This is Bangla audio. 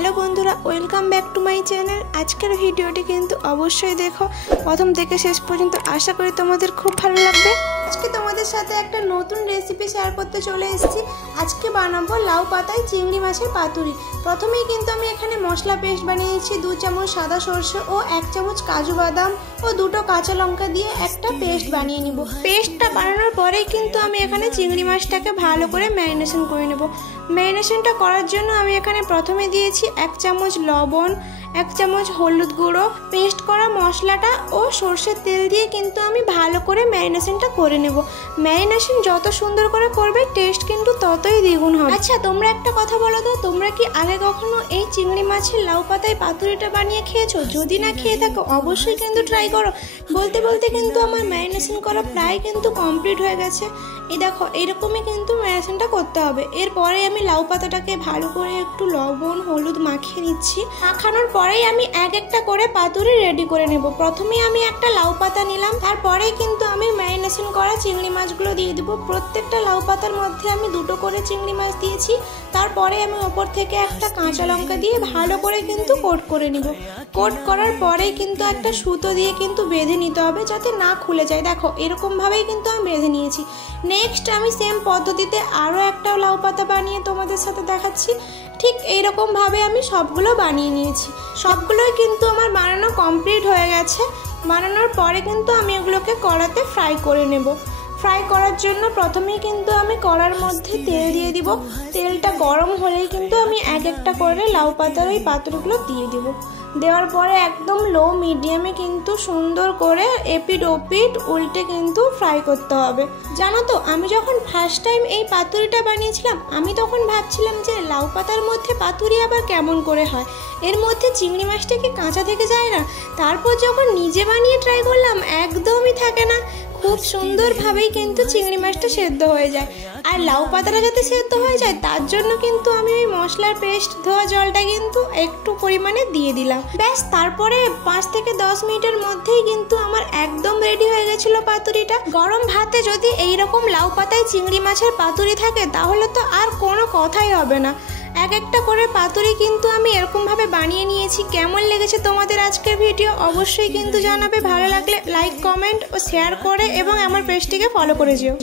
हेलो बंधुरा welcome back to my channel. आजकेर भिडियोटी किन्तु अवश्य देखो प्रथम थेके शेष पर्यन्त। आशा करी तोमादेर खूब भालो लागबे। আজকে তোমাদের সাথে একটা নতুন রেসিপি শেয়ার করতে চলে এসেছি। আজকে বানাবো লাউ পাতায় চিংড়ি মাছের পাতুরি। প্রথমেই কিন্তু আমি এখানে মশলা পেস্ট বানিয়ে নিয়েছি। 2 চামচ সাদা সরষে ও 1 চামচ কাজু বাদাম ও 2টো কাঁচা লঙ্কা দিয়ে একটা পেস্ট বানিয়ে নিব। পেস্টটা বানানোর পরেই কিন্তু আমি এখানে চিংড়ি মাছটাকে ভালো করে ম্যারিনেশন করে নেব। ম্যারিনেশনটা করার জন্য আমি এখানে প্রথমে দিয়েছি 1 চামচ লবণ, 1 চামচ হলুদ গুঁড়ো, পেস্ট করা মশলাটা ও সরষের তেল দিয়ে কিন্তু আমি ভালো করে ম্যারিনেশনটা করে নেব। ম্যারিনেশন যত সুন্দর করে করবে টেস্ট কিন্তু ততই দ্বিগুণ হবে। আচ্ছা, তোমরা একটা কথা বলো তো, তোমরা কি আগে কখনো এই চিংড়ি মাছের লাউ পাতায় পাতুরিটা বানিয়ে খেয়েছো? যদি না খেয়ে থাকো অবশ্যই কিন্তু ট্রাই করো। বলতে বলতে কিন্তু আমার ম্যারিনেশন করা প্রায় কিন্তু কমপ্লিট হয়ে গেছে। এই দেখো, এরকমই কিন্তু ম্যারিনেশনটা করতে হবে। এরপরে আমি লাউ পাতাটাকে ভালো করে একটু লবণ হলুদ মাখিয়ে নিচ্ছি। মাখানোর পরেই আমি এক একটা করে পাতুরি রেডি করে নেব। প্রথমেই আমি একটা লাউ পাতা নিলাম, তারপরেই কিন্তু আমি ম্যারিনেশন করা চিংড়ি মাছগুলো দিয়ে দিব। প্রত্যেকটা লাউ পাতার মধ্যে আমি 2টো করে চিংড়ি মাছ দিয়েছি। তারপরে আমি ওপর থেকে একটা কাঁচা লঙ্কা দিয়ে ভালো করে কিন্তু কোট করে নিব। কোট করার পরেই কিন্তু একটা সুতো দিয়ে কিন্তু বেঁধে নিতে হবে যাতে না খুলে যায়। দেখো, এরকমভাবেই কিন্তু আমি বেঁধে নিয়েছি। নেক্সট আমি সেম পদ্ধতিতে আরও একটা লাউ পাতা বানিয়ে তোমাদের সাথে দেখাচ্ছি। ঠিক এইরকমভাবে আমি সবগুলো বানিয়ে নিয়েছি। সবগুলোই কিন্তু আমার বানানো কমপ্লিট হয়ে গেছে। বানানোর পরে কিন্তু আমি এগুলোকে কড়াতে ফ্রাই করে নেব। ফ্রাই করার জন্য প্রথমেই কিন্তু আমি কড়ার মধ্যে তেল দিয়ে দিব। তেলটা গরম হলেই কিন্তু আমি এক একটা করে লাউ পাতার ওই পাতুরিগুলো দিয়ে দিব। দেওয়ার পরে একদম লো মিডিয়ামে কিন্তু সুন্দর করে এপিট ওপিট উল্টে কিন্তু ফ্রাই করতে হবে। জানো তো, আমি যখন ফার্স্ট টাইম এই পাতুরিটা বানিয়েছিলাম আমি তখন ভাবছিলাম যে লাউ পাতার মধ্যে পাতুরি আবার কেমন করে হয়, এর মধ্যে চিংড়ি মাছটা কি কাঁচা থেকে যায় না? তারপর যখন নিজে বানিয়ে ট্রাই করলাম একদমই থাকে না, খুব সুন্দরভাবেই কিন্তু চিংড়ি মাছটা সেদ্ধ হয়ে যায়। আর লাউ পাতাটা যাতে সেদ্ধ হয়ে যায় তার জন্য কিন্তু আমি ওই মশলার পেস্ট ধোয়া জলটা কিন্তু একটু পরিমাণে দিয়ে দিলাম। ব্যাস, তারপরে 5 থেকে 10 মিনিটের মধ্যেই কিন্তু আমার একদম রেডি হয়ে গেছিল পাতুরিটা। গরম ভাতে যদি এইরকম লাউ পাতায় চিংড়ি মাছের পাতুরি থাকে তাহলে তো আর কোনো কথাই হবে না। এক একটা করে পাতুরি কিন্তু আমি এরকমভাবে বানিয়ে নিয়েছি। কেমন লেগেছে তোমাদের আজকের ভিডিও অবশ্যই কিন্তু জানাবে। ভালো লাগলে লাইক কমেন্ট ও শেয়ার করে এবং আমার পেজটিকে ফলো করে যেও।